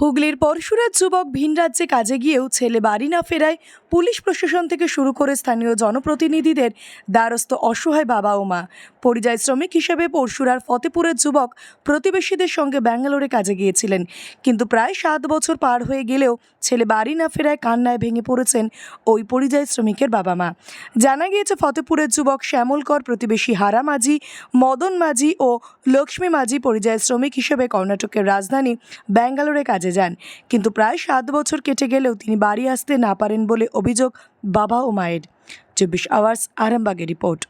হুগলির পরশুরার যুবক ভিন রাজ্যে কাজে গিয়েও ছেলে বাড়ি না ফেরায় পুলিশ প্রশাসন থেকে শুরু করে স্থানীয় জনপ্রতিনিধিদের দ্বারস্থ অসহায় বাবা ও মা। পরিযায়ী শ্রমিক হিসেবে পরশুরার ফতেপুরের যুবক প্রতিবেশীদের সঙ্গে ব্যাঙ্গালোরে কাজে গিয়েছিলেন। কিন্তু প্রায় সাত বছর পার হয়ে গেলেও ছেলে বাড়ি না ফেরায় কান্নায় ভেঙে পড়েছেন ওই পরিযায়ী শ্রমিকের বাবা মা। জানা গিয়েছে, ফতেপুরের যুবক শ্যামলকর, প্রতিবেশী হারা মাঝি, মদন মাঝি ও লক্ষ্মী মাঝি পরিযায়ী শ্রমিক হিসেবে কর্ণাটকের রাজধানী ব্যাঙ্গালোরে কাজে যান। কিন্তু প্রায় সাত বছর কেটে গেলেও তিনি বাড়ি আসতে না পারেন বলে অভিযোগ বাবা ও মায়ের। চব্বিশ আওয়ার্স আরামবাগের রিপোর্ট।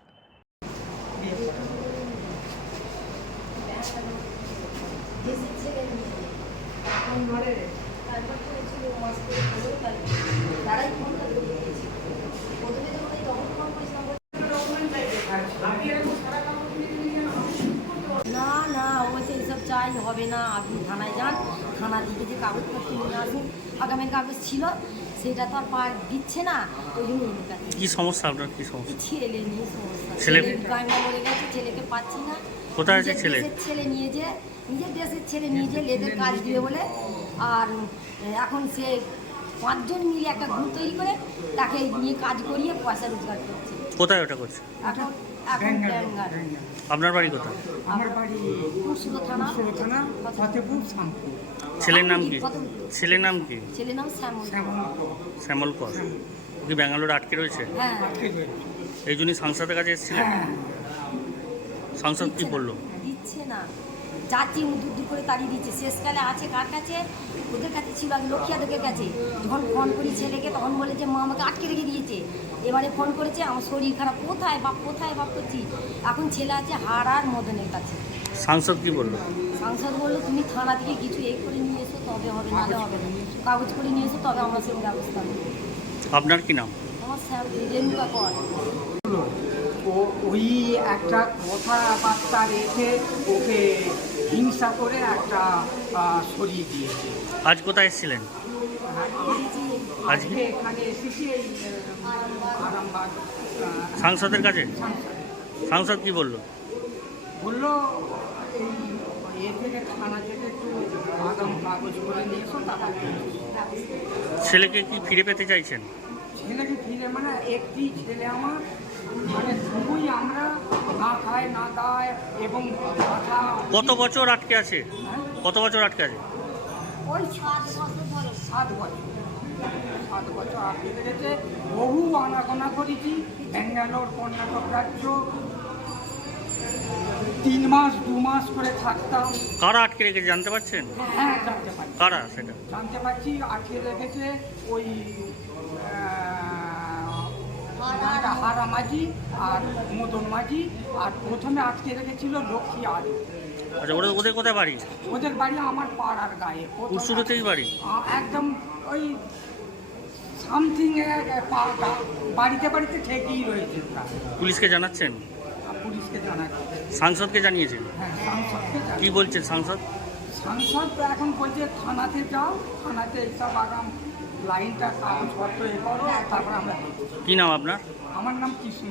না না, ও এইসব চাই হবে না, আপনি থানায় যান। থানা থেকে যে কাগজপত্র নিয়ে আসুন আগামের কাগজ ছিল সেটা তো আর পা দিচ্ছে না ওই জন্য কি সমস্যা আপনার? কি সমস্যা? ছেলে নিয়ে সমস্যা। ছেলে- ছেলে গাঙ্গা মরে গেছে ছেলেকে পাচ্ছি না। কোথায় আছে নিজের ছেলে? দেশের ছেলে নিয়ে যে নিজের দেশের ছেলে নিয়ে যে লেদের কাজ দিয়ে বলে। আর এখন সে পাঁচজন মিলে একটা গ্রুপ তৈরি করে তাকে নিয়ে কাজ করিয়ে পয়সা রোজগার করছে। কোথায় ওটা করছে? এখন এখন আপনার বাড়ি কোথায়? আমার বাড়ি থানা। থানা ফতেপুর শামপুর ছেলের নাম কি? ছেলের নাম কি? ছেলের নাম শ্যামল শ্যামল কর। কি ব্যাঙ্গালোরে আটকে রয়েছে? হ্যাঁ। আটকে রয়েছে। এই জন্যই সাংসদের কাছে এসেছিলেন? হ্যাঁ। সাংসদ কি বলল? দিচ্ছে না। যাচ্ছি দূর দূর করে তাড়িয়ে দিচ্ছে। শেষকালে আছে কার কাছে? ওদের কাছে ছিল আগে লক্ষ্মীয়াদের কাছে। যখন ফোন করি ছেলেকে তখন বলে যে মা আমাকে আটকে রেখে দিয়েছে। এবারে ফোন করেছে আমার শরীর খারাপ। কোথায় বাপ? কোথায় বাপ করছি? এখন ছেলে আছে হারার মদনের কাছে। সাংসদ কি বলল? সাংসদ বলল তুমি থানা থেকে কিছু এ করে নিয়ে এসো তবে হবে নাহলে হবে না। কাগজ করে নিয়ে এসো তবে আমরা সেই ব্যবস্থা নেব। আপনার কি নাম? ওই একটা কথাবার্তা রেখে ওকে হিংসা করে একটা সরিয়ে দিয়েছে। আজ কোথায় এসেছিলেন? আজকে? আজকে এখানে এসেছি আরামবাগ সাংসদের কাছে? সাংসদ কি বলল? বলল এই এ থেকে থানা থেকে একটু আগাম কাগজ করে নিয়ে এসো ছেলেকে কি ফিরে পেতে চাইছেন? একটি ছেলে আমার। মানে শুধুই আমরা না খায় না দায় এবং কথা কত বছর আটকে আছে? কত বছর আটকে আছে? ওই সাত বছর ধরে। সাত বছর। সাত বছর আটকে লেগেছে বহু আনাগোনা করেছি। ব্যাঙ্গালোর কর্ণাটক রাজ্য। তিন মাস দু মাস করে থাকতাম। কারা আটকে রেখেছে জানতে পারছেন? হ্যাঁ জানতে পারি কারা সেটা? জানতে পারছি আটকে রেখেছে ওই হারা মাঝি আর মদন মাঝি আর প্রথমে আটকে রেখেছিল লক্ষ্মী আলু। আচ্ছা ওদের ওদের কোথায় বাড়ি? ওদের বাড়ি আমার পাড়ার গায়ে। উৎসুরতেই বাড়ি? একদম ওই সামথিং বাড়িতে বাড়িতে ঠেকেই রয়েছে। পুলিশকে জানাচ্ছেন? পুলিশকে জানাচ্ছে। সাংসদকে জানিয়েছেন? হ্যাঁ সাংসদকে কি বলছেন সাংসদ? সাংসদ তো এখন বলছে থানাতে যাও থানাতে এইসব আগাম লাইনটা কাগজপত্র এ করো তারপরে আমরা। কি নাম আপনার আমার নাম কৃষ্ণ